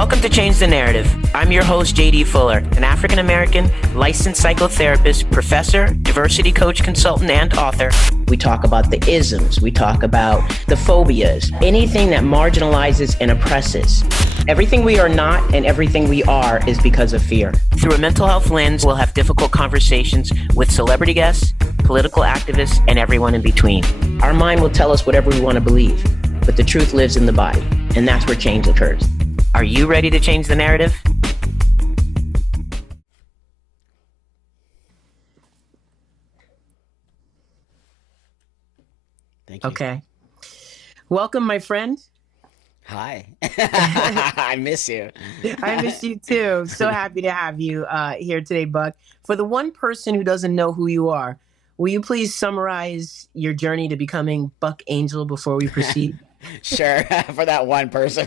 Welcome to Change the Narrative. I'm your host, JD Fuller, an African-American licensed psychotherapist, professor, diversity coach, consultant, and author. We talk about the isms. We talk about the phobias, anything that marginalizes and oppresses. Everything we are not and everything we are is because of fear. Through a mental health lens, we'll have difficult conversations with celebrity guests, political activists, and everyone in between. Our mind will tell us whatever we want to believe, but the truth lives in the body, and that's where change occurs. Are you ready to change the narrative? Thank you. Okay. Welcome, my friend. Hi. I miss you. I miss you too. So happy to have you here today, Buck. For the one person who doesn't know who you are, will you please summarize your journey to becoming Buck Angel before we proceed? Sure, for that one person.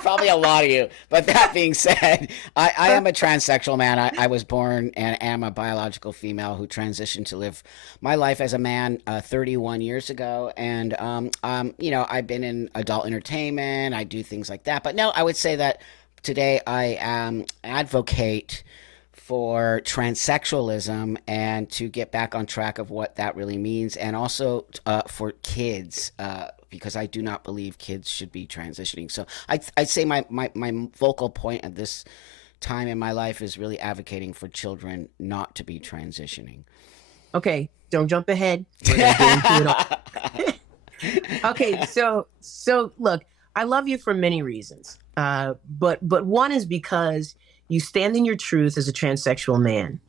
Probably a lot of you. But that being said, I am a transsexual man. I was born and am a biological female who transitioned to live my life as a man 31 years ago. And, I've been in adult entertainment. I do things like that. But no, I would say that today I advocate for transsexualism and to get back on track of what that really means, and also for kids, because I do not believe kids should be transitioning. So I'd say my vocal point at this time in my life is really advocating for children not to be transitioning. Okay, don't jump ahead. We're gonna get into it all. Okay, so look, I love you for many reasons, but one is because you stand in your truth as a transsexual man.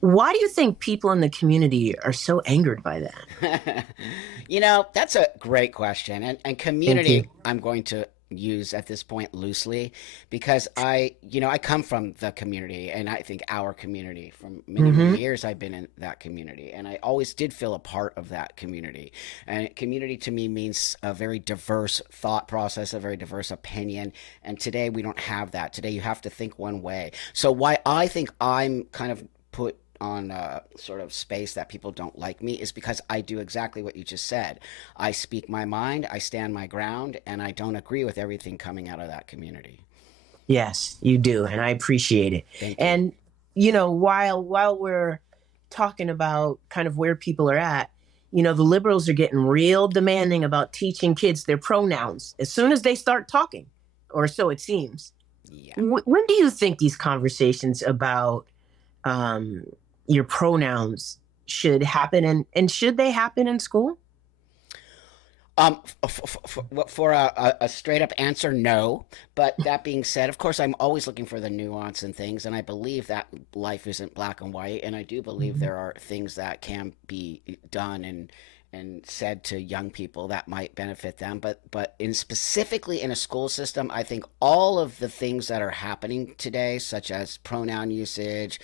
Why do you think people in the community are so angered by that? That's a great question. And community, I'm going to use at this point loosely, because I come from the community, and I think our community, from many years I've been in that community, and I always did feel a part of that community. And community to me means a very diverse thought process, a very diverse opinion. And today we don't have that. Today you have to think one way. So why I think I'm kind of put on a sort of space that people don't like me is because I do exactly what you just said. I speak my mind, I stand my ground, and I don't agree with everything coming out of that community. Yes, you do, and I appreciate it. Thank you. And while we're talking about kind of where people are at, the liberals are getting real demanding about teaching kids their pronouns as soon as they start talking, or so it seems. Yeah. When do you think these conversations about your pronouns should happen, and should they happen in school? For a straight up answer, no. But that being said, of course, I'm always looking for the nuance in things, and I believe that life isn't black and white, and I do believe there are things that can be done and said to young people that might benefit them. But in specifically in a school system, I think all of the things that are happening today, such as pronoun usage,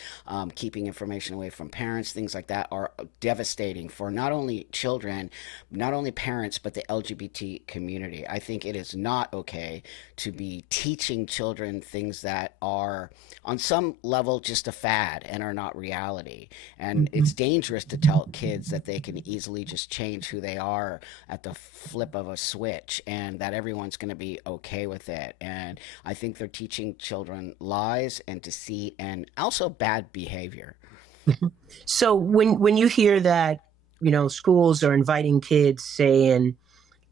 keeping information away from parents, things like that, are devastating for not only children, not only parents, but the LGBT community. I think it is not okay to be teaching children things that are on some level just a fad and are not reality. And it's dangerous to tell kids that they can easily just change who they are at the flip of a switch, and that everyone's going to be okay with it. And I think they're teaching children lies and deceit and also bad behavior. So when you hear that, schools are inviting kids, say in,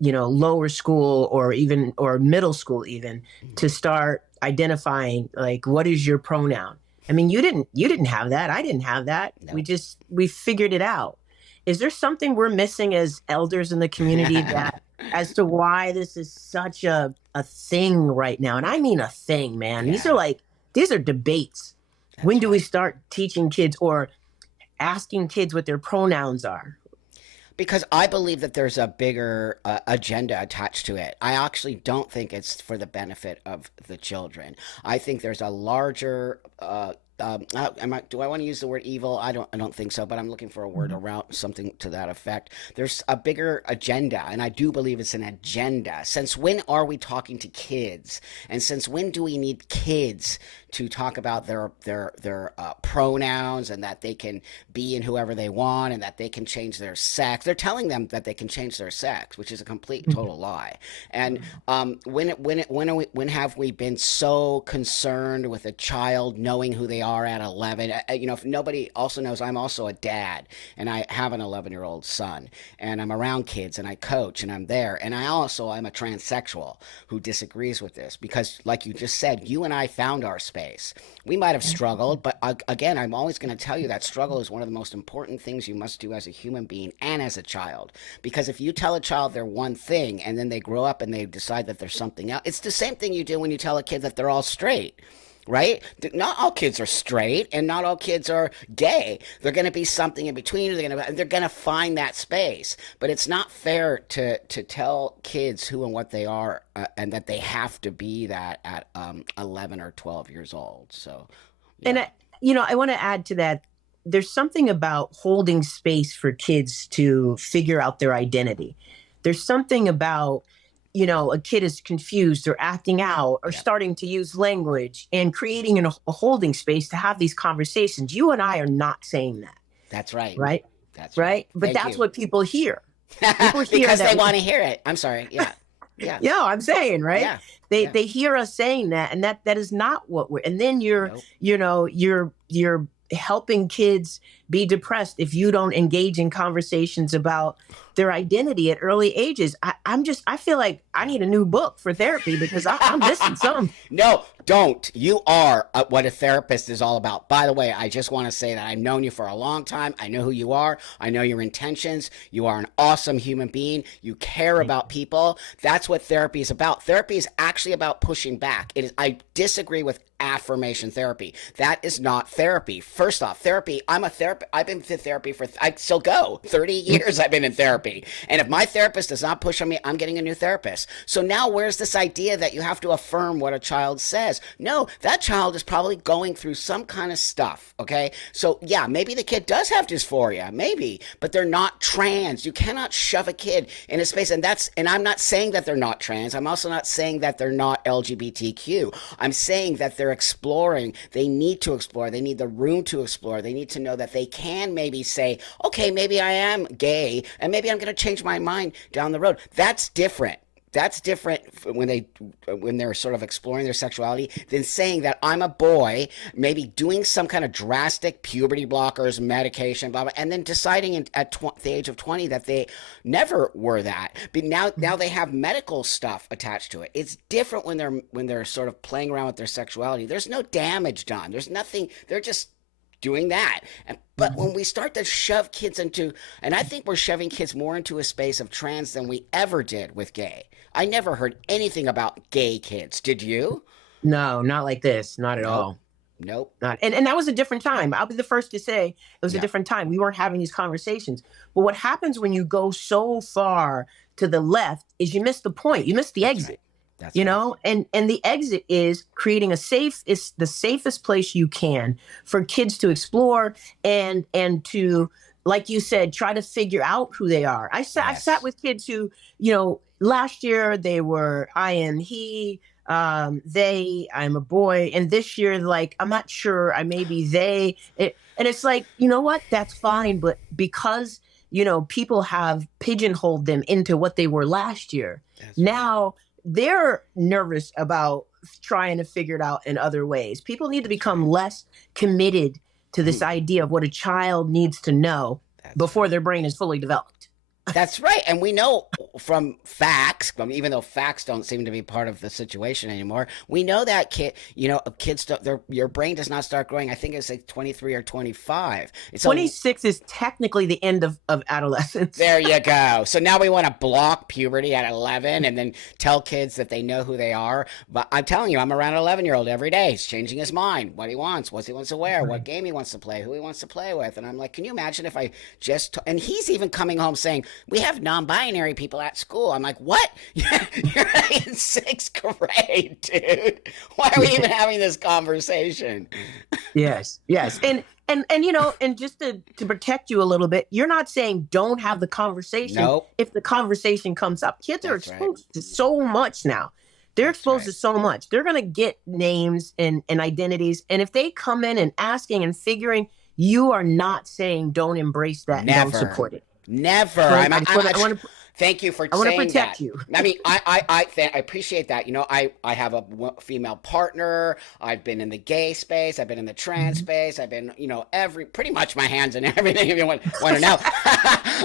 lower school or middle school even, to start identifying, like, what is your pronoun? I mean, you didn't have that. I didn't have that. No. We figured it out. Is there something we're missing as elders in the community that as to why this is such a thing right now? And I mean a thing, man. Yeah. These are debates. When do we start teaching kids or asking kids what their pronouns are? Because I believe that there's a bigger agenda attached to it. I actually don't think it's for the benefit of the children. I think there's a larger do I want to use the word evil? I don't think so, but I'm looking for a word around something to that effect. There's a bigger agenda, and I do believe it's an agenda. Since when are we talking to kids? And since when do we need kids to talk about their pronouns, and that they can be in whoever they want, and that they can change their sex? They're telling them that they can change their sex, which is a complete total lie. And when have we been so concerned with a child knowing who they are at 11? If nobody also knows, I'm also a dad, and I have an 11-year-old son, and I'm around kids, and I coach, and I'm there, and I'm a transsexual who disagrees with this, because, like you just said, you and I found our space. We might have struggled, but again, I'm always going to tell you that struggle is one of the most important things you must do as a human being and as a child. Because if you tell a child they're one thing, and then they grow up and they decide that they're something else, it's the same thing you do when you tell a kid that they're all straight. Right? Not all kids are straight, and not all kids are gay. They're going to be something in between. They're going to find that space. But it's not fair to tell kids who and what they are, and that they have to be that at 11 or 12 years old. So, yeah. And I want to add to that. There's something about holding space for kids to figure out their identity. There's something about, a kid is confused or acting out or starting to use language, and creating a holding space to have these conversations. You and I are not saying that. That's right. Right? That's right. But that's what people hear. People hear because they want to hear it. I'm sorry. Yeah. Yeah. Yeah, I'm saying, right? Yeah. They hear us saying that, and that is not what we're, and then you're helping kids be depressed if you don't engage in conversations about their identity at early ages. I feel like I need a new book for therapy, because I'm missing something. No, don't. You are what a therapist is all about. By the way, I just want to say that I've known you for a long time. I know who you are. I know your intentions. You are an awesome human being. You care about people. That's what therapy is about. Therapy is actually about pushing back. I disagree with affirmation therapy. That is not therapy. First off, therapy, I'm a therapist. I've been to therapy I still go. 30 years I've been in therapy. And if my therapist does not push on me, I'm getting a new therapist. So now where's this idea that you have to affirm what a child says? No, that child is probably going through some kind of stuff, okay? So yeah, maybe the kid does have dysphoria, maybe, but they're not trans. You cannot shove a kid in a space, and I'm not saying that they're not trans. I'm also not saying that they're not LGBTQ. I'm saying that they're exploring. They need to explore. They need the room to explore. They need to know that they can maybe say, okay, maybe I am gay, and maybe I'm going to change my mind down the road. That's different. That's different when they're sort of exploring their sexuality than saying that I'm a boy, maybe doing some kind of drastic puberty blockers, medication, blah, blah, and then deciding at the age of 20 that they never were that. But now they have medical stuff attached to it. It's different when they're sort of playing around with their sexuality. There's no damage done. There's nothing. They're just doing that. But when we start to shove kids into, and I think we're shoving kids more into a space of trans than we ever did with gay. I never heard anything about gay kids. Did you? No, not like this. Not at all. Nope. Not. And that was a different time. I'll be the first to say it was a different time. We weren't having these conversations. But what happens when you go so far to the left is you miss the point. You miss the exit. That's and the exit is creating is the safest place you can for kids to explore and to, like you said, try to figure out who they are. I've sat with kids who, last year they were, I am he, they, I'm a boy. And this year, like, I'm not sure, I may be they. And it's like, you know what? That's fine. But because, people have pigeonholed them into what they were last year, now they're nervous about trying to figure it out in other ways. People need to become less committed to this idea of what a child needs to know before their brain is fully developed. That's right. And we know from facts, even though facts don't seem to be part of the situation anymore, we know that kids your brain does not start growing. I think it's like 23 or 25. 26 is technically the end of adolescence. There you go. So now we want to block puberty at 11 and then tell kids that they know who they are. But I'm telling you, I'm around an 11-year-old every day. He's changing his mind, what he wants, what he wants to wear, what game he wants to play, who he wants to play with. And I'm like, can you imagine if I and he's even coming home saying, we have non-binary people at school. I'm like, what? You're in sixth grade, dude. Why are we even having this conversation? Yes, yes. And and just to protect you a little bit, you're not saying don't have the conversation Nope. if the conversation comes up. Kids are That's right. exposed to so much now. They're That's exposed right. to so much. They're gonna get names and identities. And if they come in and asking and figuring, you are not saying don't embrace that and don't Never. support it. Never. So I want to Thank you for I want to saying protect that. you. I mean, I appreciate that. You know, I have a female partner. I've been in the gay space. I've been in the trans space. I've been, pretty much my hands in everything if you want to know.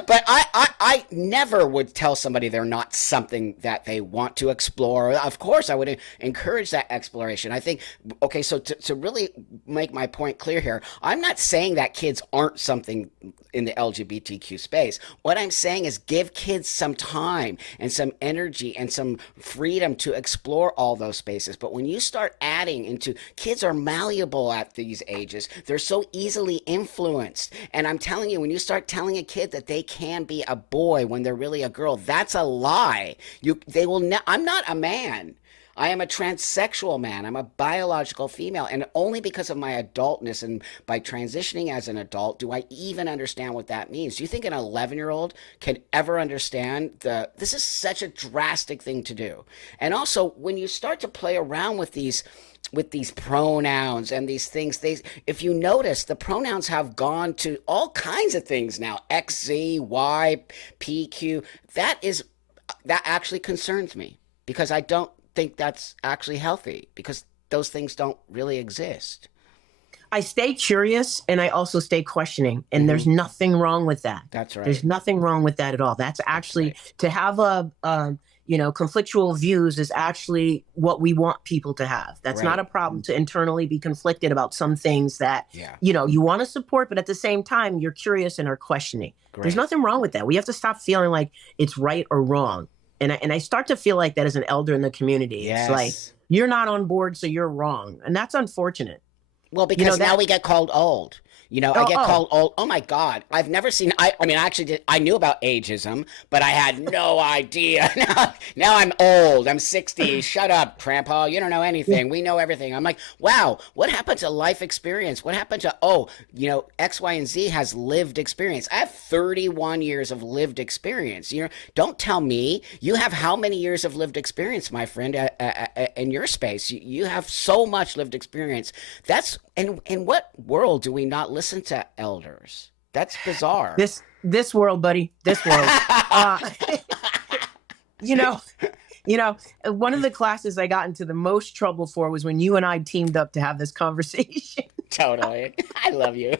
But I never would tell somebody they're not something that they want to explore. Of course, I would encourage that exploration. I think, okay, so to really make my point clear here, I'm not saying that kids aren't something in the LGBTQ space. What I'm saying is give kids some time and some energy and some freedom to explore all those spaces. But when you start adding into, kids are malleable at these ages. They're so easily influenced. And I'm telling you, when you start telling a kid that they can be a boy when they're really a girl, that's a lie. I'm not a man. I am a transsexual man. I'm a biological female. And only because of my adultness and by transitioning as an adult do I even understand what that means. Do you think an 11-year-old can ever understand this is such a drastic thing to do? And also, when you start to play around with these pronouns and these things, if you notice, the pronouns have gone to all kinds of things now. X, Z, Y, P, Q. That actually concerns me because I don't think that's actually healthy because those things don't really exist. I stay curious and I also stay questioning, and there's nothing wrong with that. That's right. There's nothing wrong with that at all. That's actually to have a conflictual views is actually what we want people to have. That's not a problem to internally be conflicted about some things that you want to support, but at the same time you're curious and are questioning. There's nothing wrong with that. We have to stop feeling like it's right or wrong. And I start to feel like that as an elder in the community. Yes. It's like, you're not on board, so you're wrong. And that's unfortunate. Well, because now we get called old. I get called old. Oh my God. I've never seen, I mean, I actually I knew about ageism, but I had no idea. Now I'm old. I'm 60. Shut up, Grandpa. You don't know anything. We know everything. I'm like, wow, what happened to life experience? What happened to, X, Y, and Z has lived experience. I have 31 years of lived experience. Don't tell me. You have how many years of lived experience, my friend, in your space? You have so much lived experience. In what world do we not listen to elders? That's bizarre. This world, buddy. This world. One of the classes I got into the most trouble for was when you and I teamed up to have this conversation. Totally. I love you.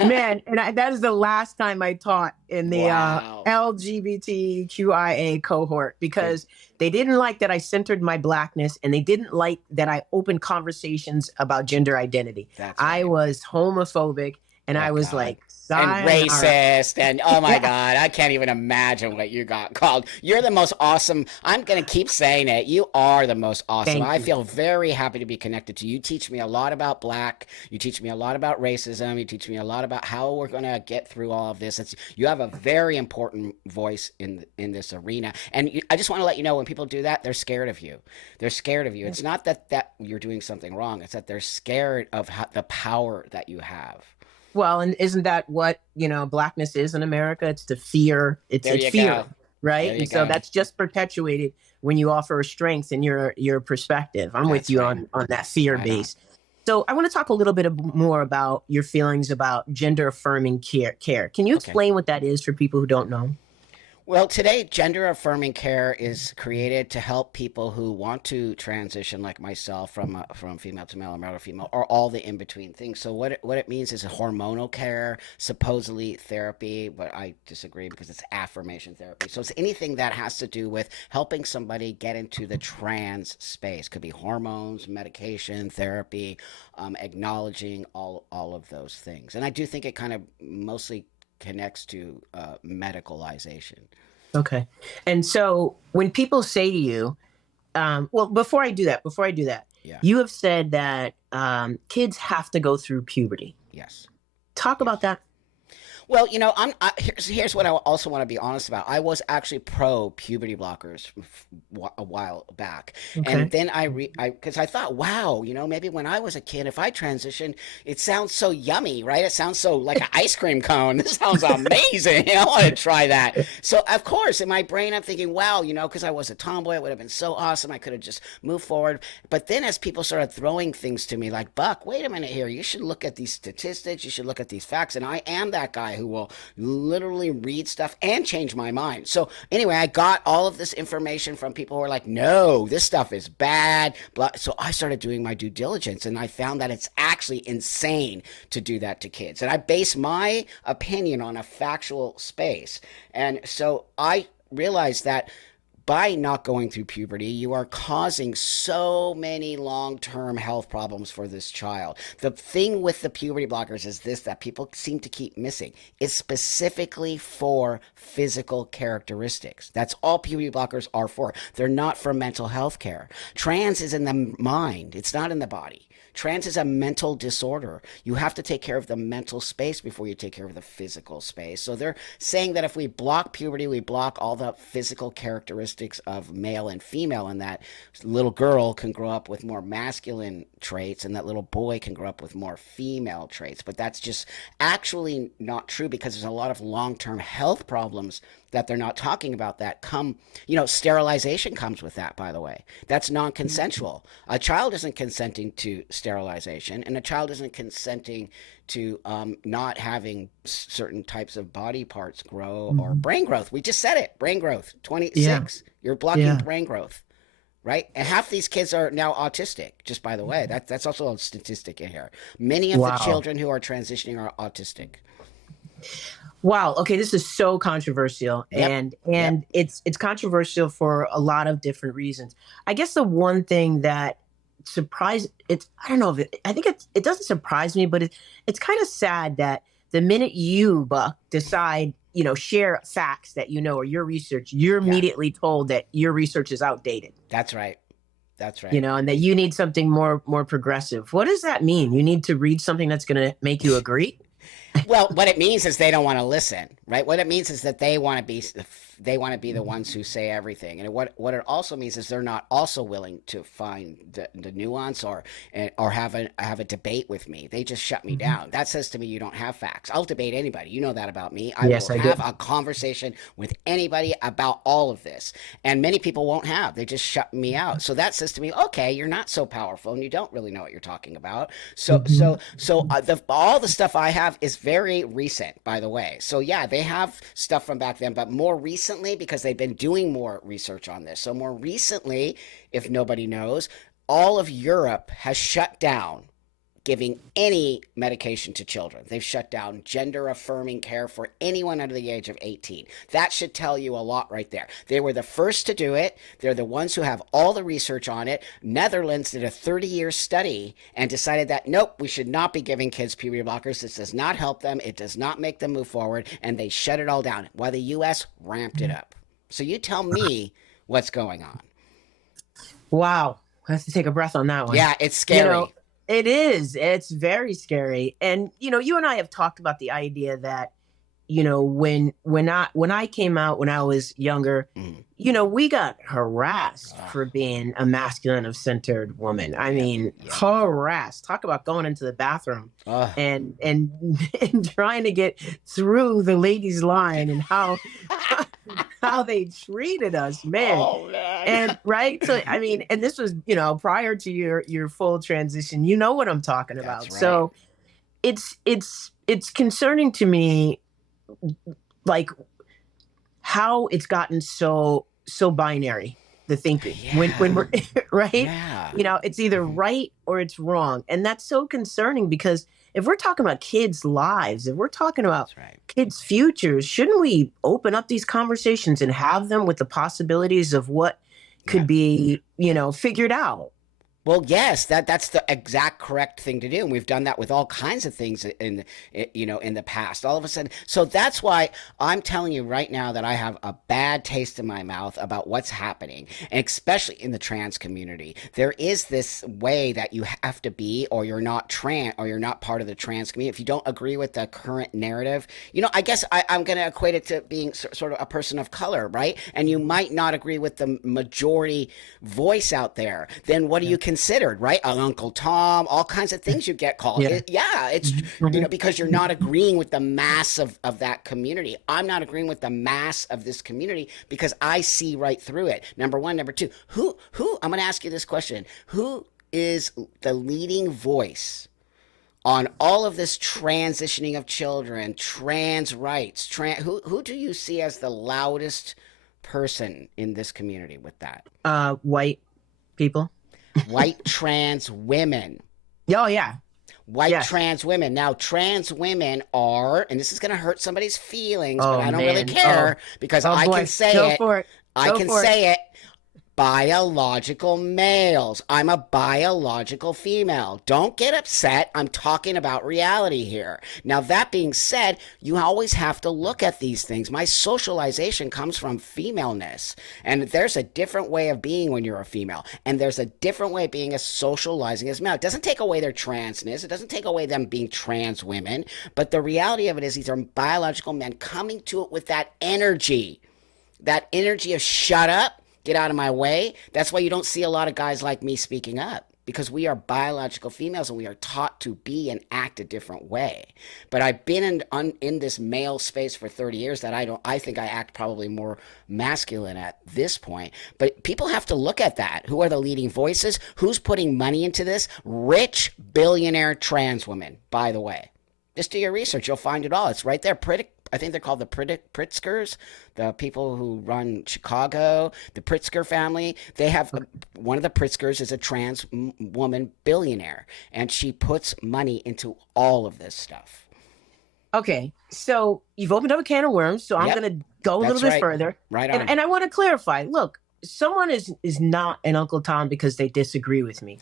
Man, and that is the last time I taught in the LGBTQIA cohort because they didn't like that I centered my Blackness and they didn't like that I opened conversations about gender identity. I was homophobic and I was like, and racist and oh my God, I can't even imagine what you got called. You're the most awesome. I'm going to keep saying it. You are the most awesome. I feel very happy to be connected to you. You teach me a lot about Black. You teach me a lot about racism. You teach me a lot about how we're going to get through all of this. You have a very important voice in this arena. And I just want to let you know, when people do that, they're scared of you. They're scared of you. It's not that you're doing something wrong. It's that they're scared of the power that you have. Well, and isn't that what, Blackness is in America? It's the fear. It's fear, right? And so that's just perpetuated when you offer a strength in your perspective. I'm with you on that fear base. So I want to talk a little bit more about your feelings about gender affirming care. Can you explain what that is for people who don't know? Well, today, gender affirming care is created to help people who want to transition, like myself, from female to male or male to female, or all the in between things. So what it means is a hormonal care, supposedly therapy, but I disagree because it's affirmation therapy. So it's anything that has to do with helping somebody get into the trans space. Could be hormones, medication, therapy, acknowledging all of those things. And I do think it kind of mostly connects to medicalization. Okay. And so when people say to you, before I do that, you have said that kids have to go through puberty. Yes. Talk about that. Well, here's what I also want to be honest about. I was actually pro puberty blockers a while back, and Okay. then because I thought, wow, maybe when I was a kid, if I transitioned, it sounds so yummy, right? It sounds so like an ice cream cone. This sounds amazing. I want to try that. So of course, in my brain, I'm thinking, wow, because I was a tomboy, it would have been so awesome. I could have just moved forward. But then as people started throwing things to me, like, Buck, wait a minute here, you should look at these statistics, you should look at these facts, and I am that guy who will literally read stuff and change my mind. So anyway, I got all of this information from people who were like, no, this stuff is bad. So I started doing my due diligence, and I found that it's actually insane to do that to kids. And I base my opinion on a factual space. And so I realized that by not going through puberty, you are causing so many long-term health problems for this child. The thing with the puberty blockers is this that people seem to keep missing. It's specifically for physical characteristics. That's all puberty blockers are for. They're not for mental health care. Trans is in the mind. It's not in the body. Trans is a mental disorder. You have to take care of the mental space before you take care of the physical space. So they're saying that if we block puberty, we block all the physical characteristics of male and female, and that little girl can grow up with more masculine traits and that little boy can grow up with more female traits. But that's just actually not true, because there's a lot of long-term health problems that they're not talking about that come, sterilization comes with that, by the way. That's non-consensual. A child isn't consenting to sterilization, and a child isn't consenting to not having certain types of body parts grow or brain growth. We just said it, brain growth, 26. Yeah. You're blocking brain growth, right? And half these kids are now autistic, just by the way. That's also a statistic in here. Many of the children who are transitioning are autistic. Wow. Okay, this is so controversial, and it's controversial for a lot of different reasons. I guess the one thing that I don't know if I think it doesn't surprise me, but it's kind of sad that the minute you, Buck, decide, share facts that or your research, you're immediately told that your research is outdated. That's right. That's right. And that you need something more progressive. What does that mean? You need to read something that's going to make you agree? Well, what it means is they don't want to listen, right? What it means is that they want to be the ones who say everything. And what it also means is they're not also willing to find the nuance or have a debate with me. They just shut me down. That says to me, you don't have facts. I'll debate anybody. You know that about me. I will have a conversation with anybody about all of this. And many people won't have. They just shut me out. So that says to me, okay, you're not so powerful and you don't really know what you're talking about. So all the stuff I have is very recent, by the way. So yeah, they have stuff from back then, but more recently, because they've been doing more research on this. So more recently, if nobody knows, all of Europe has shut down giving any medication to children. They've shut down gender-affirming care for anyone under the age of 18. That should tell you a lot right there. They were the first to do it. They're the ones who have all the research on it. Netherlands did a 30-year study and decided that, nope, we should not be giving kids puberty blockers. This does not help them. It does not make them move forward. And they shut it all down, while the U.S. ramped it up. So you tell me what's going on. Wow. I have to take a breath on that one. Yeah, it's scary. It is. It's very scary. And, you and I have talked about the idea that, when I came out, when I was younger, we got harassed for being a masculine centered woman. I mean, harassed. Talk about going into the bathroom and trying to get through the ladies' line, and how they treated us, man. Oh, man. And right. So, I mean, and this was, prior to your full transition, what I'm talking about. That's right. So it's concerning to me, like how it's gotten so binary, the thinking when we're right. It's either right or it's wrong. And that's so concerning, because if we're talking about kids' lives, if we're talking about kids' futures, shouldn't we open up these conversations and have them with the possibilities of what could be, figured out? Well, yes, that's the exact correct thing to do, and we've done that with all kinds of things in the past. All of a sudden, so that's why I'm telling you right now that I have a bad taste in my mouth about what's happening, and especially in the trans community. There is this way that you have to be, or you're not trans, or you're not part of the trans community. If you don't agree with the current narrative, I guess I'm going to equate it to being sort of a person of color, right? And you might not agree with the majority voice out there. Then what are you considered, right? Uncle Tom, all kinds of things you get called. It's because you're not agreeing with the mass of that community. I'm not agreeing with the mass of this community because I see right through it. Number one. Number two, who I'm going to ask you this question. Who is the leading voice on all of this transitioning of children, trans rights? Who do you see as the loudest person in this community with that? White people. White trans women. Oh, yeah. White trans women. Now, trans women are, and this is going to hurt somebody's feelings, but I don't really care because I can say it. I can say it. Biological males. I'm a biological female. Don't get upset. I'm talking about reality here. Now, that being said, you always have to look at these things. My socialization comes from femaleness. And there's a different way of being when you're a female. And there's a different way of being as socializing as male. It doesn't take away their transness. It doesn't take away them being trans women. But the reality of it is these are biological men coming to it with that energy. That energy of shut up. Get out of my way. That's why you don't see a lot of guys like me speaking up, because we are biological females and we are taught to be and act a different way. But I've been in this male space for 30 years that I think I act probably more masculine at this point. But people have to look at that. Who are the leading voices? Who's putting money into this? Rich billionaire trans women, by the way. Just do your research. You'll find it all. It's right there. I think they're called the Pritzkers, the people who run Chicago, the Pritzker family. They have one of the Pritzkers is a trans woman billionaire, and she puts money into all of this stuff. Okay, so you've opened up a can of worms, so I'm going to go a little bit further. Right on. And I want to clarify. Look, someone is not an Uncle Tom because they disagree with me.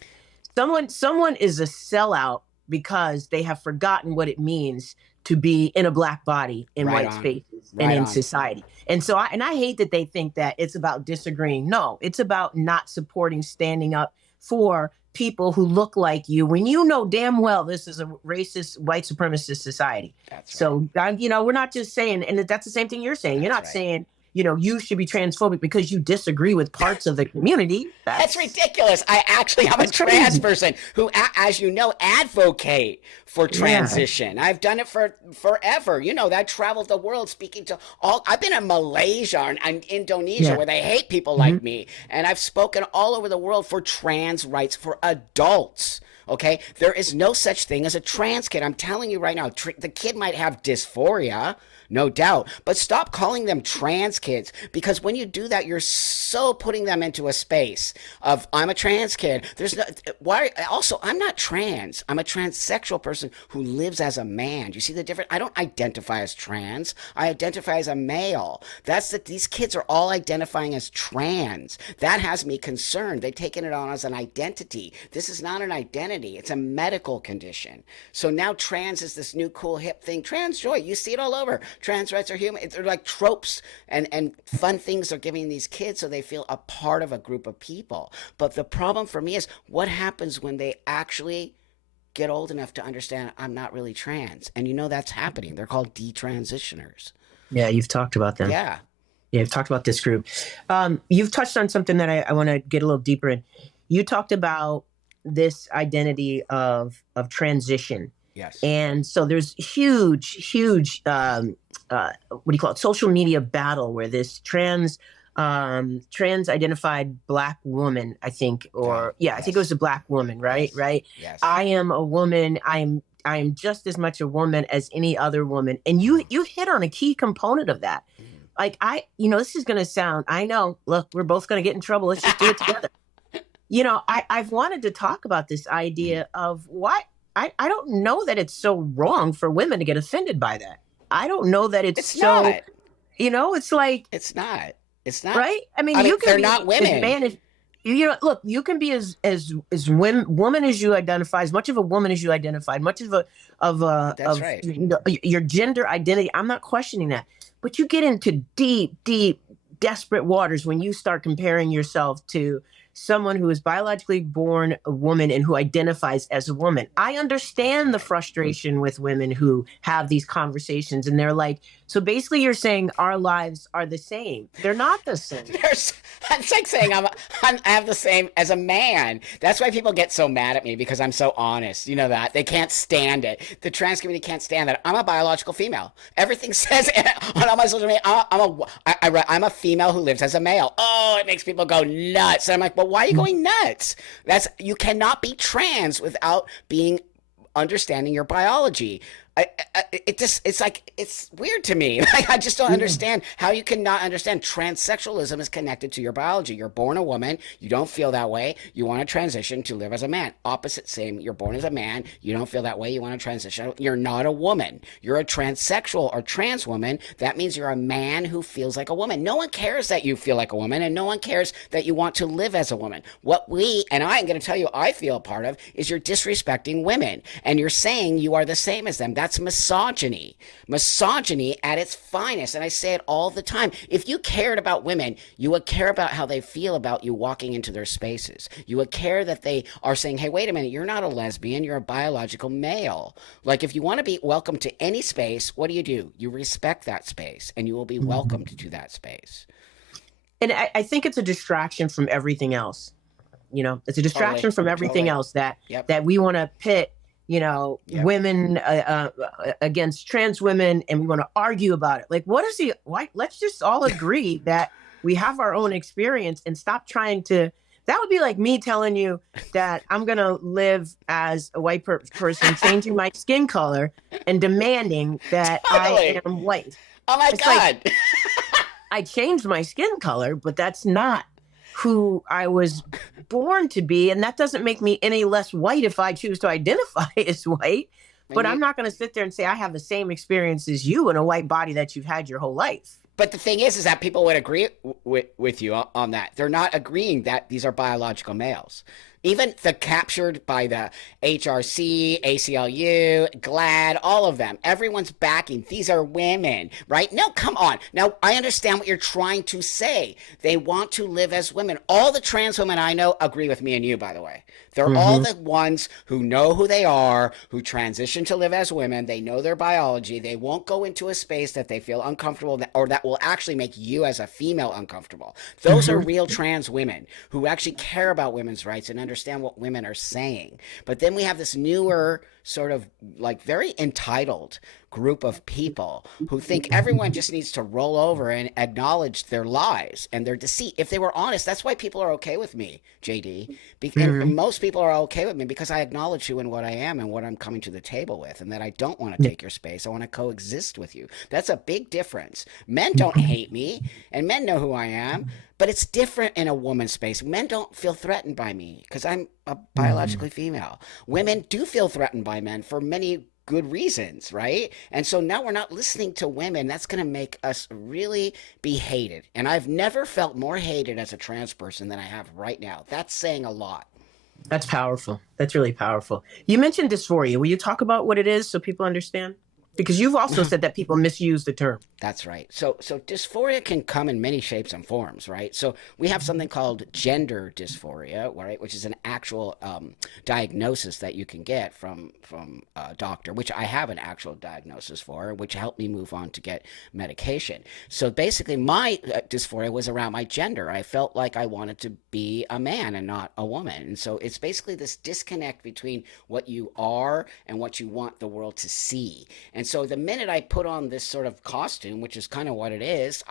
Someone is a sellout because they have forgotten what it means to be in a black body in white spaces and in society. And so I hate that they think that it's about disagreeing. No, it's about not supporting, standing up for people who look like you when you know damn well this is a racist, white supremacist society. That's right. So, we're not just saying, and that's the same thing you're saying. You're not saying, you should be transphobic because you disagree with parts of the community. That's ridiculous. I actually am a trans person who, as you know, advocate for transition. Yeah. I've done it for forever. I traveled the world speaking to I've been in Malaysia and Indonesia where they hate people like me. And I've spoken all over the world for trans rights for adults. Okay? There is no such thing as a trans kid. I'm telling you right now, the kid might have dysphoria. No doubt. But stop calling them trans kids, because when you do that, you're so putting them into a space of, I'm a trans kid. I'm not trans. I'm a transsexual person who lives as a man. Do you see the difference? I don't identify as trans. I identify as a male. These kids are all identifying as trans. That has me concerned. They've taken it on as an identity. This is not an identity. It's a medical condition. So now trans is this new cool hip thing. Trans joy. You see it all over. Trans rights are human. They're like tropes and fun things they're giving these kids so they feel a part of a group of people. But the problem for me is what happens when they actually get old enough to understand I'm not really trans. And that's happening. They're called detransitioners. Yeah, you've talked about them. Yeah, you've talked about this group. You've touched on something that I want to get a little deeper in. You talked about this identity of transition. Yes. And so there's huge, what do you call it? Social media battle where this trans identified black woman, I think, I think it was a black woman, right? Yes. Right. Yes. I am a woman. I am just as much a woman as any other woman. And you hit on a key component of that. Like this is going to sound, I know, look, we're both going to get in trouble. Let's just do it together. I've wanted to talk about this idea of why I don't know that it's so wrong for women to get offended by that. I don't know that it's so, not. It's like. It's not. Right? I mean you can they're be not women. advantaged. look, you can be as woman as you identify, as much of a woman as you identify, much That's of right. your gender identity. I'm not questioning that, but you get into deep, desperate waters when you start comparing yourself to someone who is biologically born a woman and who identifies as a woman. I understand the frustration with women who have these conversations, and they're like, so basically you're saying our lives are the same. They're not the same. It's like saying I have the same as a man. That's why people get so mad at me, because I'm so honest. You know that they can't stand it. The trans community can't stand that. I'm a biological female. Everything says on all my social media, I'm a female who lives as a male. Oh, it makes people go nuts. And I'm like, well, why are you going nuts? You cannot be trans without being understanding your biology. It's weird to me. Like, I just don't understand how you cannot understand transsexualism is connected to your biology. You're born a woman, you don't feel that way, you want to transition to live as a man. Opposite, same. You're born as a man, you don't feel that way, you want to transition. You're not a woman. You're a transsexual or trans woman. That means you're a man who feels like a woman. No one cares that you feel like a woman, and no one cares that you want to live as a woman. What we, and I'm going to tell you, I feel a part of, is you're disrespecting women, and you're saying you are the same as them. That's misogyny. Misogyny at its finest. And I say it all the time. If you cared about women, you would care about how they feel about you walking into their spaces. You would care that they are saying, hey, wait a minute, you're not a lesbian, you're a biological male. Like, if you want to be welcome to any space, what do? You respect that space, and you will be welcomed to that space. And I think it's a distraction from everything else. It's a distraction from everything else that we want to pit women against trans women, and we want to argue about it. Like, why? Let's just all agree that we have our own experience and stop trying to. That would be like me telling you that I'm going to live as a white person, changing my skin color and demanding that I am white. Oh my God. Like, I changed my skin color, but that's not who I was born to be. And that doesn't make me any less white if I choose to identify as white. But I'm not going to sit there and say I have the same experience as you in a white body that you've had your whole life. But the thing is that people would agree with you on that. They're not agreeing that these are biological males. Even the captured by the HRC, ACLU, GLAAD, all of them. Everyone's backing. These are women, right? No, come on. Now, I understand what you're trying to say. They want to live as women. All the trans women I know agree with me and you, by the way. They're all the ones who know who they are, who transition to live as women. They know their biology. They won't go into a space that they feel uncomfortable or that will actually make you as a female uncomfortable. Those are real trans women who actually care about women's rights and understand what women are saying. But then we have this newer sort of like very entitled group of people who think everyone just needs to roll over and acknowledge their lies and their deceit. If they were honest, that's why people are okay with me, JD. And most people are okay with me because I acknowledge who and what I am and what I'm coming to the table with, and that I don't want to take your space. I want to coexist with you. That's a big difference. Men don't hate me, and men know who I am, but it's different in a woman's space. Men don't feel threatened by me because I'm a biologically female. Women do feel threatened by men for many good reasons, right? And so now we're not listening to women. That's going to make us really be hated. And I've never felt more hated as a trans person than I have right now. That's saying a lot. That's powerful. That's really powerful. You mentioned dysphoria. Will you talk about what it is so people understand? Because you've also said that people misuse the term. That's right. So dysphoria can come in many shapes and forms, right? So we have something called gender dysphoria, right, which is an actual diagnosis that you can get from a doctor, which I have an actual diagnosis for, which helped me move on to get medication. So basically, my dysphoria was around my gender. I felt like I wanted to be a man and not a woman. And so it's basically this disconnect between what you are and what you want the world to see. And so the minute I put on this sort of costume, which is kind of what it is,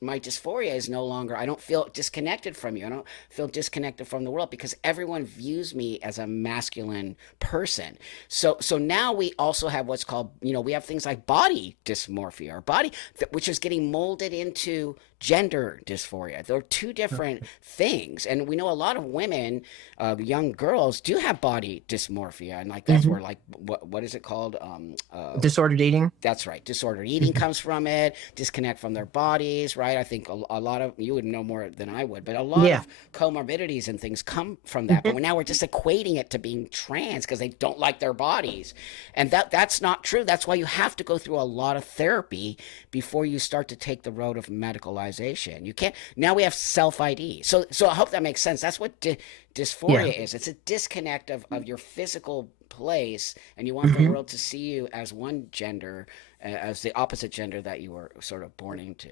my dysphoria is no longer, I don't feel disconnected from you. I don't feel disconnected from the world because everyone views me as a masculine person. So now we also have what's called, we have things like body dysmorphia, or which is getting molded into gender dysphoria. They're two different things. And we know a lot of women, young girls, do have body dysmorphia. And like that's where like, what is it called? Disordered eating. That's right. Disordered eating comes from it. head, disconnect from their bodies, right? I think a lot of, you would know more than I would, but a lot Yeah. of comorbidities and things come from that. Mhm. But now we're just equating it to being trans because they don't like their bodies. And that's not true. That's why you have to go through a lot of therapy before you start to take the road of medicalization. You can't, now we have self ID. So I hope that makes sense. That's what Yeah. dysphoria is. It's a disconnect of your physical place, and you want the Mhm. world to see you as one gender, as the opposite gender that you were sort of born into.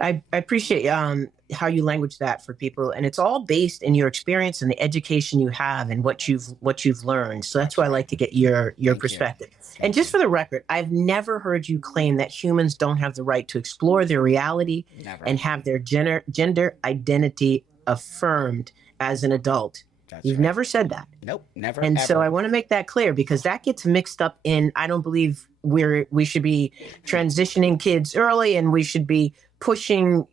I appreciate how you language that for people, and it's all based in your experience and the education you have and what you've learned. So that's That's why I right. like to get your Thank you. perspective. And Thank just you. for the record, I've never heard you claim that humans don't have the right to explore their reality Never. and have their gender identity affirmed as an adult. That's You've right. never said that. Nope. Never, And so I ever. want to make that clear because that gets mixed up in I don't believe we should be transitioning kids early and we should be pushing,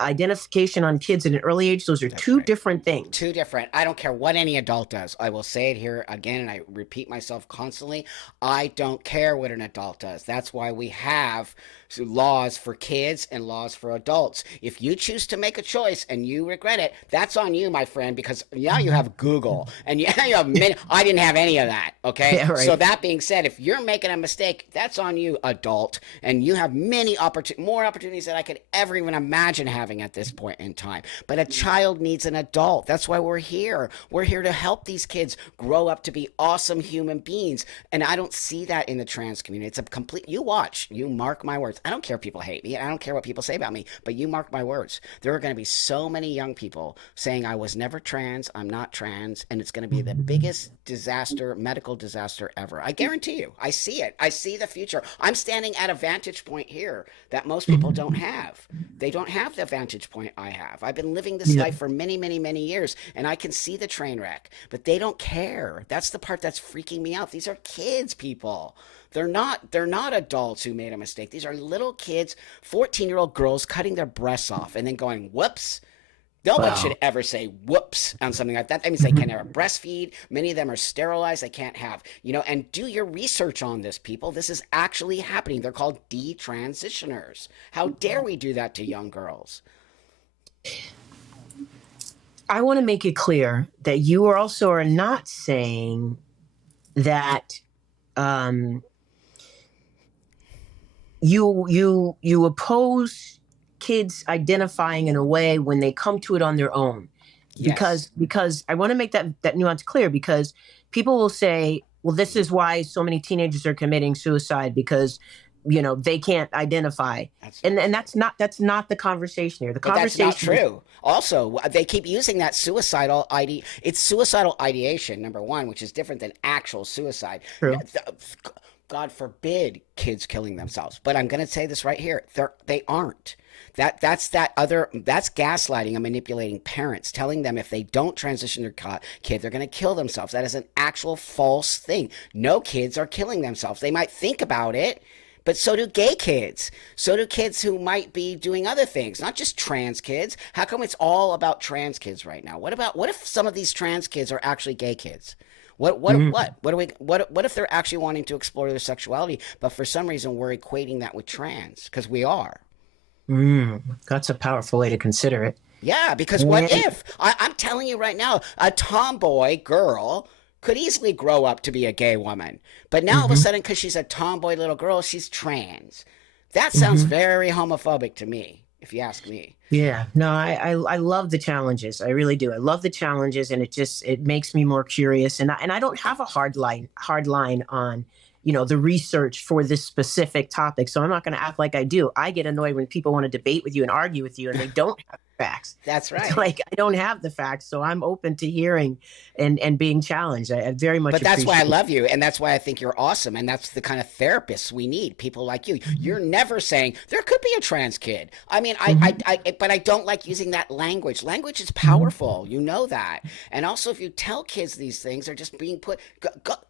identification on kids at an early age. Those are That's two right. different things. Too different. I don't care what any adult does. I will say it here again, and I repeat myself constantly. I don't care what an adult does. That's why we have laws for kids and laws for adults. If you choose to make a choice and you regret it, that's on you, my friend, because now you have Google and now you have many. I didn't have any of that. Okay. Yeah, So right. that being said, if you're making a mistake, that's on you, adult, and you have many more opportunities than I could ever even imagine having at this point in time. But a child needs an adult. That's why we're here. We're here to help these kids grow up to be awesome human beings. And I don't see that in the trans community. It's a complete, you watch, you mark my words. I don't care if people hate me. I don't care what people say about me, but you mark my words. There are going to be so many young people saying I was never trans, I'm not trans, and it's going to be the biggest disaster, medical disaster ever. I guarantee you. I see it. I see the future. I'm standing at a vantage point here that most people don't have. They don't have the vantage point I have. I've been living this Yeah. life for many, many, many years, and I can see the train wreck, but they don't care. That's the part that's freaking me out. These are kids, people. They're not adults who made a mistake. These are little kids, 14-year-old girls cutting their breasts off and then going, whoops. Nobody should Wow. ever say whoops on something like that. That means they can never breastfeed. Many of them are sterilized. They can't have, and do your research on this, people. This is actually happening. They're called detransitioners. How dare we do that to young girls? I want to make it clear that you are not saying that um, you oppose kids identifying in a way when they come to it on their own. Yes. Because I want to make that nuance clear because people will say, well, this is why so many teenagers are committing suicide because they can't identify. That's And that's not the conversation here. The But that's not conversation is true. Also, they keep using that suicidal ID. It's suicidal ideation, number one, which is different than actual suicide. true. God forbid kids killing themselves. But I'm going to say this right here. They aren't. That's gaslighting and manipulating parents, telling them if they don't transition their kid, they're going to kill themselves. That is an actual false thing. No kids are killing themselves. They might think about it, but so do gay kids. So do kids who might be doing other things, not just trans kids. How come it's all about trans kids right now? What if some of these trans kids are actually gay kids? What if they're actually wanting to explore their sexuality, but for some reason we're equating that with trans because we are. That's a powerful way to consider it. Yeah, because what if I'm telling you right now, a tomboy girl could easily grow up to be a gay woman, but now all of a Mhm. sudden because she's a tomboy little girl, she's trans. That sounds very homophobic to me, if you ask me. Yeah, no, I love the challenges. I really do. I love the challenges, and it makes me more curious. And I don't have a hard line on the research for this specific topic. So I'm not going to act like I do. I get annoyed when people want to debate with you and argue with you, and they don't have facts. That's It's right. like I don't have the facts, so I'm open to hearing and being challenged. I very much But that's why I appreciate. love you, and that's why I think you're awesome, and that's the kind of therapists we need. People like you. You're never saying there could be a trans kid. I mean, but I don't like using that language. Language is powerful. You know that. And also, if you tell kids these things, they're just being put.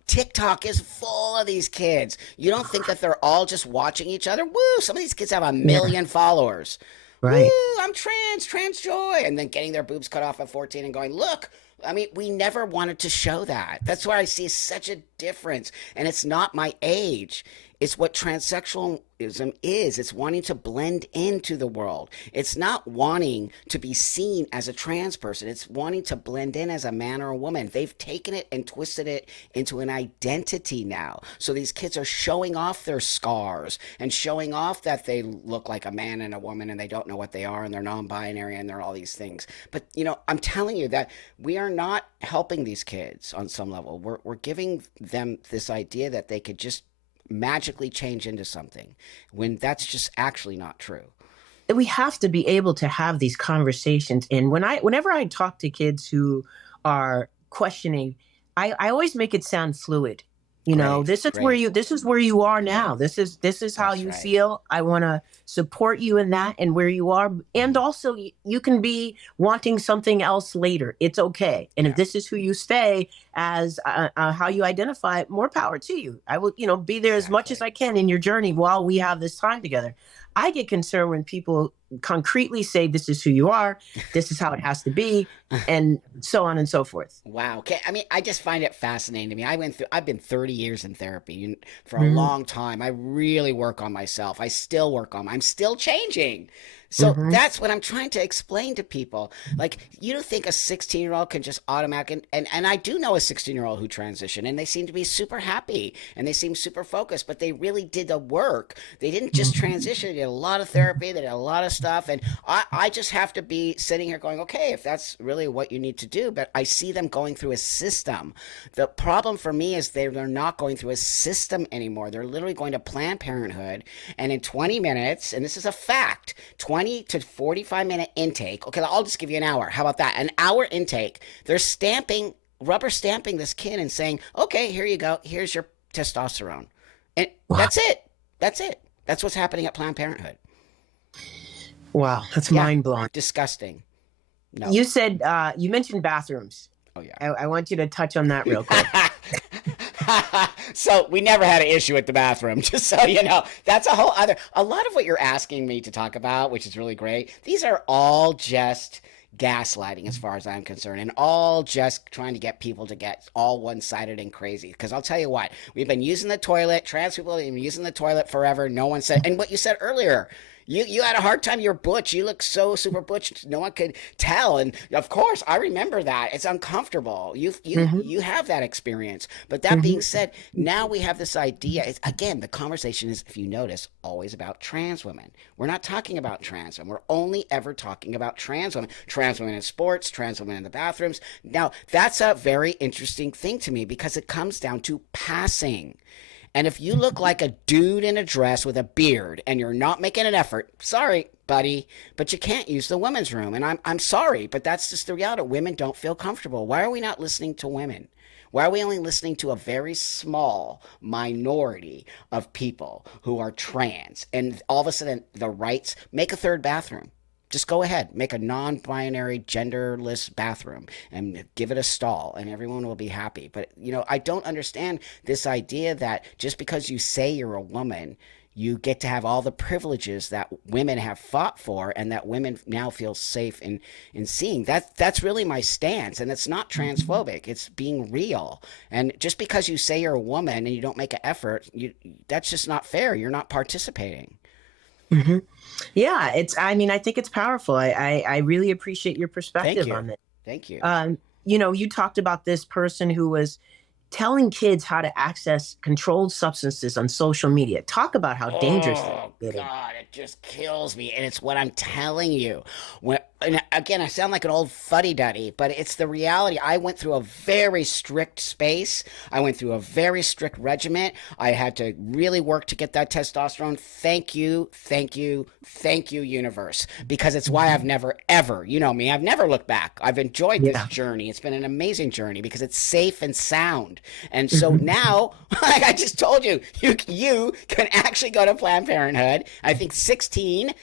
TikTok is full of these kids. You don't think that they're all just watching each other? Woo! Some of these kids have a million followers. Right. Woo! I'm trans joy, and then getting their boobs cut off at 14 and going, look. I mean, we never wanted to show that. That's why I see such a difference. And it's not my age. It's what transsexualism is. It's wanting to blend into the world. It's not wanting to be seen as a trans person. It's wanting to blend in as a man or a woman. They've taken it and twisted it into an identity now. So these kids are showing off their scars and showing off that they look like a man and a woman and they don't know what they are and they're non-binary and they're all these things. But, I'm telling you that we are not helping these kids on some level. We're giving them this idea that they could just magically change into something when that's just actually not true. We have to be able to have these conversations. And whenever I talk to kids who are questioning, I always make it sound fluid. This is where you are now. This is how you feel. I want to support you in that and where you are. And also you can be wanting something else later. It's okay. And if this is who you stay as how you identify, more power to you. I will, be there as much as I can in your journey while we have this time together. I get concerned when people concretely say, this is who you are, this is how it has to be, and so on and so forth. Wow. Okay. I mean, I just find it fascinating to me. I've been 30 years in therapy for a long time. I really work on myself. I still work on, I'm still changing. So that's what I'm trying to explain to people. Like, you don't think a 16-year-old can just automatically, and I do know a 16-year-old who transitioned, and they seem to be super happy, and they seem super focused, but they really did the work. They didn't just transition. They did a lot of therapy. They did a lot of stuff, and I just have to be sitting here going, okay, if that's really what you need to do, but I see them going through a system. The problem for me is they're not going through a system anymore. They're literally going to Planned Parenthood, and in 20 minutes, and this is a fact, 20 to 45-minute intake. Okay, I'll just give you an hour. How about that? An hour intake. They're rubber stamping this kid and saying, okay, here you go. Here's your testosterone. And that's it. That's it. That's what's happening at Planned Parenthood. Wow, that's mind-blowing. Disgusting. No. You said, you mentioned bathrooms. Oh, yeah. I want you to touch on that real quick. So we never had an issue with the bathroom, just so you know. That's a lot of what you're asking me to talk about, which is really great. These are all just gaslighting as far as I'm concerned, and all just trying to get people to get all one-sided and crazy. Because I'll tell you what, we've been using the toilet, trans people have been using the toilet forever. No one said, and what you said earlier, you had a hard time. You're butch. You look so super butch. No one could tell. And of course, I remember that. It's uncomfortable. You have that experience. But that being said, now we have this idea. Again, the conversation is, if you notice, always about trans women. We're not talking about trans women. We're only ever talking about trans women. Trans women in sports, trans women in the bathrooms. Now, that's a very interesting thing to me because it comes down to passing. And if you look like a dude in a dress with a beard and you're not making an effort, sorry, buddy, but you can't use the women's room. And I'm sorry, but that's just the reality. Women don't feel comfortable. Why are we not listening to women? Why are we only listening to a very small minority of people who are trans? And all of a sudden, the rights, make a third bathroom. Just go ahead, make a non-binary, genderless bathroom and give it a stall and everyone will be happy. But, I don't understand this idea that just because you say you're a woman, you get to have all the privileges that women have fought for and that women now feel safe in seeing. That's really my stance. And it's not transphobic. It's being real. And just because you say you're a woman and you don't make an effort, that's just not fair. You're not participating. Yeah, I think it's powerful. I really appreciate your perspective on it. Thank you. You talked about this person who was telling kids how to access controlled substances on social media. Talk about how dangerous that is. Oh, God, it just kills me. And it's what I'm telling you. And again, I sound like an old fuddy-duddy, but it's the reality. I went through a very strict space. I went through a very strict regimen. I had to really work to get that testosterone. Thank you, universe. Because it's why I've never, ever, you know me, I've never looked back. I've enjoyed this journey. It's been an amazing journey because it's safe and sound. And so now, like I just told you, you can actually go to Planned Parenthood, I think 16,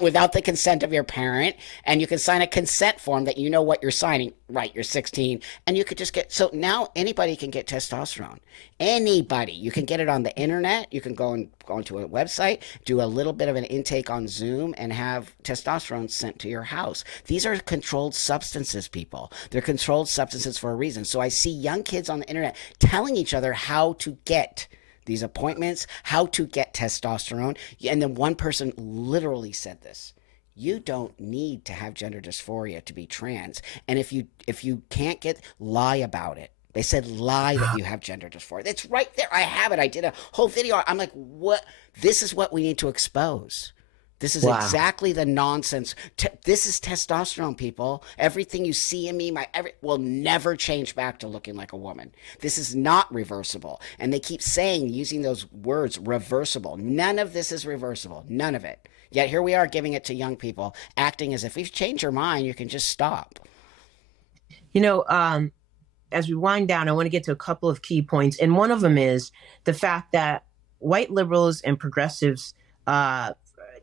without the consent of your parent, and you can sign a consent form that you know what you're signing. Right, you're 16, and you could just get, so now anybody can get testosterone. Anybody. You can get it on the internet. You can go onto a website, do a little bit of an intake on Zoom, and have testosterone sent to your house. These are controlled substances, people. They're controlled substances for a reason. So I see young kids on the internet telling each other how to get these appointments, how to get testosterone. And then one person literally said this. You don't need to have gender dysphoria to be trans. And if you can't lie about it. They said lie that you have gender dysphoria. It's right there. I have it. I did a whole video. I'm like, what? This is what we need to expose. This is exactly the nonsense. This is testosterone, people. Everything you see in me, will never change back to looking like a woman. This is not reversible. And they keep saying, using those words, reversible. None of this is reversible. None of it. Yet here we are giving it to young people, acting as if if you change your mind, you can just stop. As we wind down, I want to get to a couple of key points. And one of them is the fact that white liberals and progressives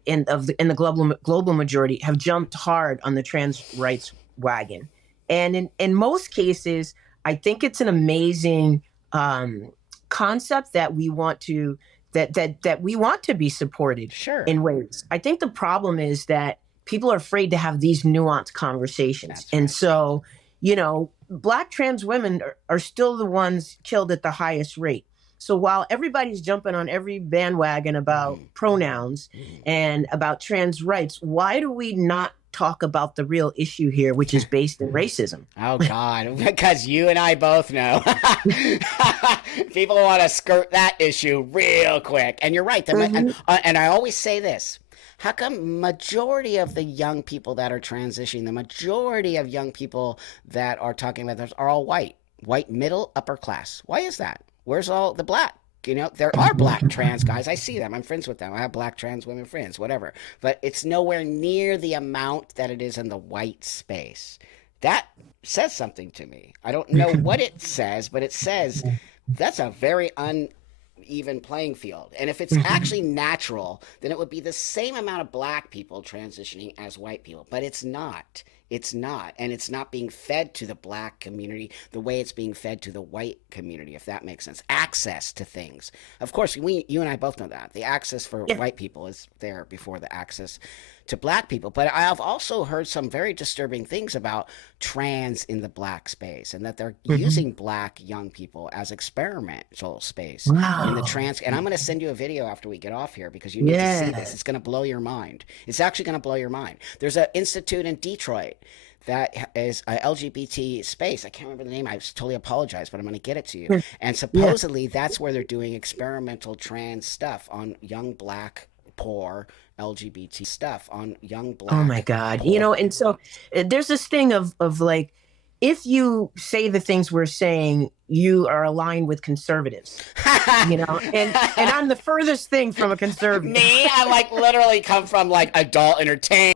in the global majority have jumped hard on the trans rights wagon. And in most cases, I think it's an amazing concept that we want to that we want to be supported in ways. I think the problem is that people are afraid to have these nuanced conversations. That's right. And so, Black trans women are still the ones killed at the highest rate. So while everybody's jumping on every bandwagon about pronouns and about trans rights, why do we not talk about the real issue here, which is based in racism? Oh, God, because you and I both know. People want to skirt that issue real quick. And you're right. And I always say this. How come majority of the young people that are transitioning, the majority of young people that are talking about this are all white, middle, upper class? Why is that? Where's all the black? There are black trans guys. I see them. I'm friends with them. I have black trans women friends, whatever. But it's nowhere near the amount that it is in the white space. That says something to me. I don't know what it says, but it says that's a very uneven playing field. And if it's actually natural, then it would be the same amount of black people transitioning as white people. But it's not. It's not. And it's not being fed to the black community the way it's being fed to the white community, if that makes sense. Access to things. Of course, you and I both know that. The access for white people is there before the access to black people. But I've also heard some very disturbing things about trans in the black space, and that they're using black young people as experimental space in the trans. And I'm going to send you a video after we get off here because you need to see this. It's going to blow your mind. It's actually going to blow your mind. There's an institute in Detroit that is a LGBT space. I can't remember the name. I totally apologize, but I'm going to get it to you. And supposedly that's where they're doing experimental trans stuff on young black, poor LGBT stuff on young black. Oh my God. And so there's this thing of like, if you say the things we're saying, you are aligned with conservatives, and I'm the furthest thing from a conservative. Me, I literally come from adult entertainment.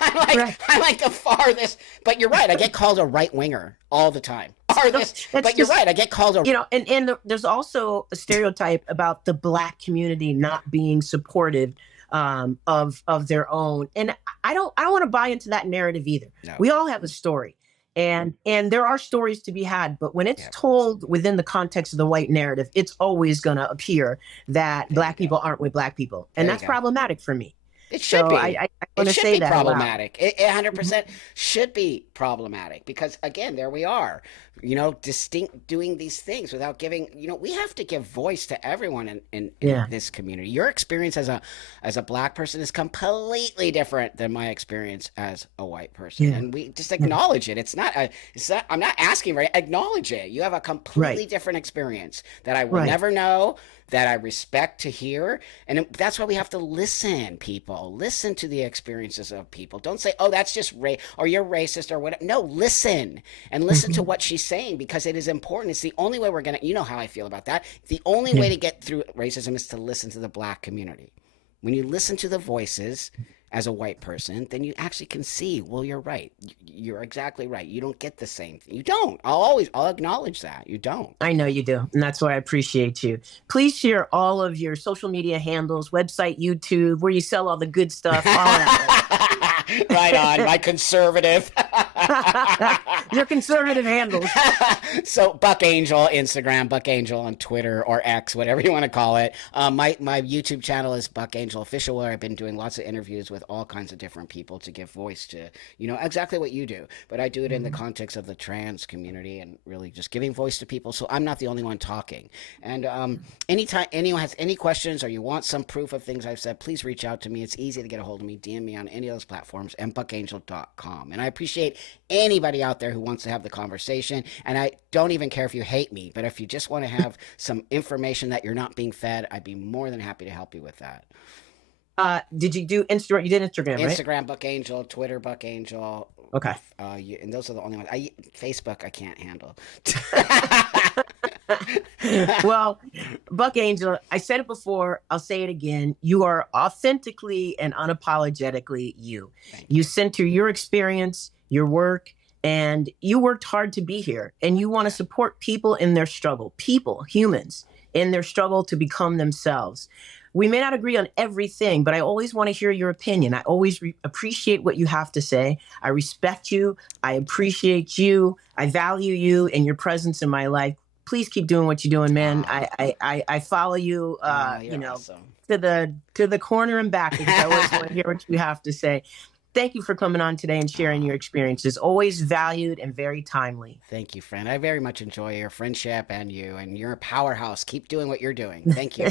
I'm like the farthest, but you're right. I get called a right winger all the time. You're right. I get called and there's also a stereotype about the black community not being supportive of their own. And I don't want to buy into that narrative either. No. We all have a story. And there are stories to be had, but when it's told within the context of the white narrative, it's always going to appear that black people aren't with black people. And that's problematic for me. It should be. I want to say that problematic. It 100% should be problematic because, again, there we are, distinct doing these things without giving, we have to give voice to everyone in this community. Your experience as a black person is completely different than my experience as a white person. And we just acknowledge it. It's not, I'm not asking for it. Acknowledge it. You have a completely different experience that I will never know, that I respect to hear. And that's why we have to listen, people. Listen to the experiences of people. Don't say, oh, that's just or you're racist or whatever. No, listen. And listen to what she's saying because it is important. It's the only way we're going to, you know how I feel about that. The only way to get through racism is to listen to the black community. When you listen to the voices as a white person, then you actually can see, well, you're right. You're exactly right. You don't get the same thing. You don't. I'll acknowledge that. You don't. I know you do. And that's why I appreciate you. Please share all of your social media handles, website, YouTube, where you sell all the good stuff, all that. Right on, my conservative. Your conservative handles. So Buck Angel, Instagram, Buck Angel on Twitter or X, whatever you want to call it. My YouTube channel is Buck Angel Official, where I've been doing lots of interviews with all kinds of different people to give voice to, exactly what you do. But I do it in the context of the trans community and really just giving voice to people. So I'm not the only one talking. And anytime anyone has any questions or you want some proof of things I've said, please reach out to me. It's easy to get a hold of me. DM me on any of those platforms and buckangel.com. And I appreciate anybody out there who wants to have the conversation. And I don't even care if you hate me, but if you just want to have some information that you're not being fed, I'd be more than happy to help you with that. Did you do Instagram? You did Instagram, right? Instagram, Buck Angel, Twitter, Buck Angel. Okay. And those are the only ones. Facebook, I can't handle. Well, Buck Angel, I said it before, I'll say it again. You are authentically and unapologetically you. You center your experience, your work, and you worked hard to be here. And you want to support people in their struggle, humans, in their struggle to become themselves. We may not agree on everything, but I always want to hear your opinion. I always appreciate what you have to say. I respect you. I appreciate you. I value you and your presence in my life. Please keep doing what you're doing, man. I follow you, awesome. to the corner and back, because I always want to hear what you have to say. Thank you for coming on today and sharing your experiences. Always valued and very timely. Thank you, friend. I very much enjoy your friendship and you, and you're a powerhouse. Keep doing what you're doing. Thank you.